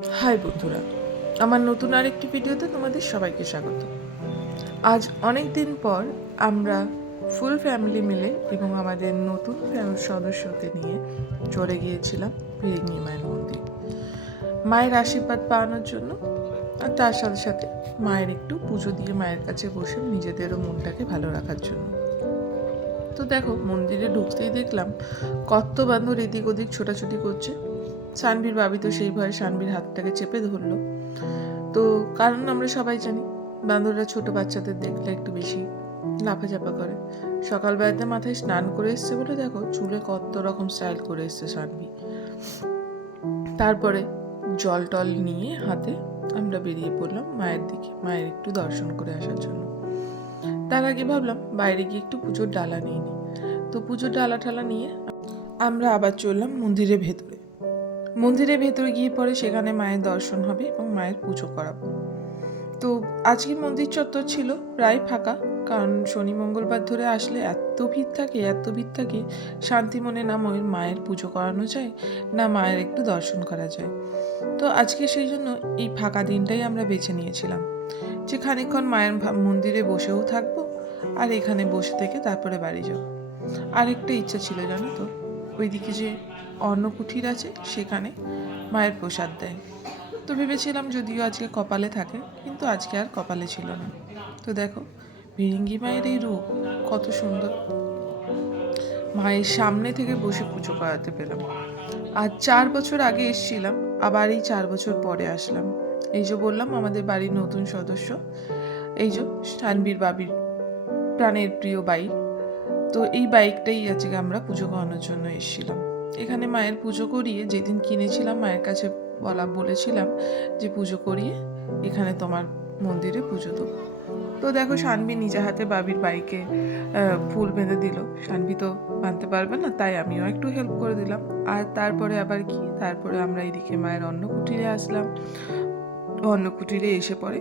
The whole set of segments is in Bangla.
হাই বন্ধুরা, আমার নতুন আরেকটি ভিডিওতে তোমাদের সবাইকে স্বাগত। আজ অনেক দিন পর আমরা ফুল ফ্যামিলি মিলে এবং আমাদের নতুন সদস্যকে নিয়ে চলে গিয়েছিলাম ফিরিঙ্গি মায়ের মন্দির, মায়ের আশীর্বাদ পাওয়ানোর জন্য। আর তার সাথে সাথে মায়ের একটু পুজো দিয়ে মায়ের কাছে বসে নিজেদেরও মনটাকে ভালো রাখার জন্য। তো দেখো, মন্দিরে ঢুকতেই দেখলাম কত বান্ধব এদিক ওদিক ছোটাছুটি করছে। সানভীর ভাবি তো সেই ভয়ে সানভীর হাতটাকে চেপে ধরলো। তো কারণ আমরা সবাই জানি বান্দররা ছোট বাচ্চাদের দেখলে একটু বেশি লাফাঝাপা করে। সকালবেলাতে মাথায় স্নান করে এসছে বলে দেখো চুলে কত রকম স্টাইল করে এসছে সানভি। তারপরে জল টল নিয়ে হাতে আমরা বেরিয়ে পড়লাম মায়ের দিকে, মায়ের একটু দর্শন করে আসার জন্য। তার আগে ভাবলাম বাইরে গিয়ে একটু পুজোর ডালা নিয়ে নিই। তো পুজোর ডালা ঠালা নিয়ে আমরা আবার চললাম মন্দিরের ভেতরে। মন্দিরের ভেতরে গিয়ে পরে সেখানে মায়ের দর্শন হবে এবং মায়ের পুজো করাবো। তো আজকে মন্দির চত্বর ছিল প্রায় ফাঁকা, কারণ শনি মঙ্গলবার ধরে আসলে এত ভিড় থাকে শান্তি মনে না মায়ের পুজো করানো যায়, না মায়ের একটু দর্শন করা যায়। তো আজকে সেই জন্য এই ফাঁকা দিনটাই আমরা বেছে নিয়েছিলাম যে খানিকক্ষণ মায়ের মন্দিরে বসেও থাকবো আর এখানে বসে থেকে তারপরে বাড়ি যাব। আরেকটা ইচ্ছা ছিল জানো তো, ওইদিকে যে অন্নকুঠির আছে সেখানে মায়ের প্রসাদ দেয়। তো ভেবেছিলাম যদিও আজকে কপালে থাকে, কিন্তু আজকে আর কপালে ছিল না। তো দেখো ভিরিঙ্গি মায়ের এই রূপ কত সুন্দর, মায়ের সামনে থেকে বসে পুজো করাতে পেলাম। আর 4 বছর আগে এসেছিলাম, আবার এই 4 বছর পরে আসলাম। এই যে বললাম আমাদের বাড়ির নতুন সদস্য, এই যে সানবীর বাবির প্রাণের প্রিয় বাইক। তো এই বাইকটাই আজকে আমরা পুজো করানোর জন্য এসেছিলাম। এখানে মায়ের পুজো করিয়ে, যেদিন কিনেছিলাম মায়ের কাছে বলেছিলাম যে পুজো করিয়ে এখানে তোমার মন্দিরে পুজো দেবো। তো দেখো সানভি নিজে হাতে বাবির বাইকে ফুল বেঁধে দিল। সানভি তো বাঁধতে পারবে না, তাই আমিও একটু হেল্প করে দিলাম। আর তারপরে আবার কি, তারপরে আমরা এদিকে মায়ের অন্নকুটিরে আসলাম। অন্নকুটিরে এসে পরে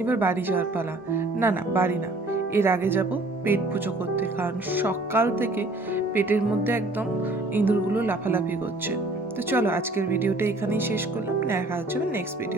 এবার বাড়ি যাওয়ার পালা। না না, বাড়ি না, এর আগে যাব পেট পুজো করতে, কারণ সকাল থেকে পেটের মধ্যে একদম ইঁদুরগুলো লাফালাফি করছে। তো চলো আজকের ভিডিওটা এখানেই শেষ করলাম, দেখা হচ্ছে নেক্সট ভিডিও।